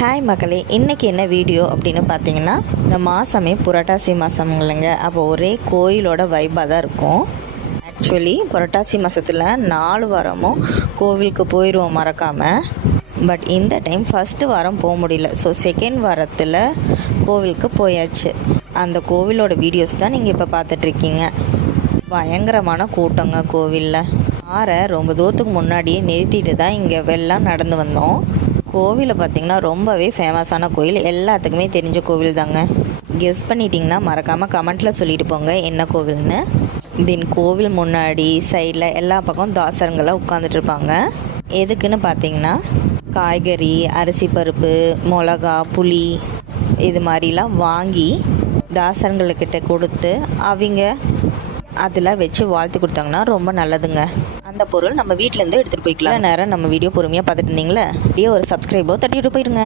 Hi மக்களே, இன்றைக்கி என்ன வீடியோ அப்படின்னு பார்த்தீங்கன்னா, இந்த மாதமே புரட்டாசி மாதம் இல்லைங்க. அப்போ ஒரே கோயிலோட வைப்பாக தான் இருக்கும். ஆக்சுவலி புரட்டாசி மாதத்தில் 4 வாரமும் கோவிலுக்கு போயிடுவோம் மறக்காமல். பட் இந்த டைம் ஃபஸ்ட்டு வாரம் போக முடியல. ஸோ செகண்ட் வாரத்தில் கோவிலுக்கு போயாச்சு. அந்த கோவிலோட வீடியோஸ் தான் நீங்கள் இப்போ பார்த்துட்ருக்கீங்க. பயங்கரமான கூட்டங்க கோவிலில். ரொம்ப தூரத்துக்கு முன்னாடியே நிறுத்திட்டு தான் இங்கே வெள்ளம் நடந்து வந்தோம். கோவிலை பார்த்திங்கன்னா ரொம்பவே ஃபேமஸான கோவில், எல்லாத்துக்குமே தெரிஞ்ச கோவில் தாங்க. கெஸ் பண்ணிட்டிங்கன்னா மறக்காமல் கமெண்ட்டில் சொல்லிட்டு போங்க என்ன கோவில்னு. தென் கோவில் முன்னாடி சைடில் எல்லா பக்கம் தாசருங்களாம் உட்காந்துட்ருப்பாங்க. எதுக்குன்னு பார்த்தீங்கன்னா, காய்கறி, அரிசி பருப்பு, மிளகா, புளி இது மாதிரிலாம் வாங்கி தாசருங்கள்கிட்ட கொடுத்து அவங்க அதில் வச்சு வாழ்த்து கொடுத்தாங்கன்னா ரொம்ப நல்லதுங்க. அந்த பொருள் நம்ம வீட்டிலேருந்து எடுத்துகிட்டு போய்க்கலாம். நேரம் நம்ம வீடியோ பொறுமையாக பார்த்துட்டு இருந்தீங்களே, அப்படியே ஒரு சப்ஸ்கிரைபோ தட்டிவிட்டு போயிருங்க.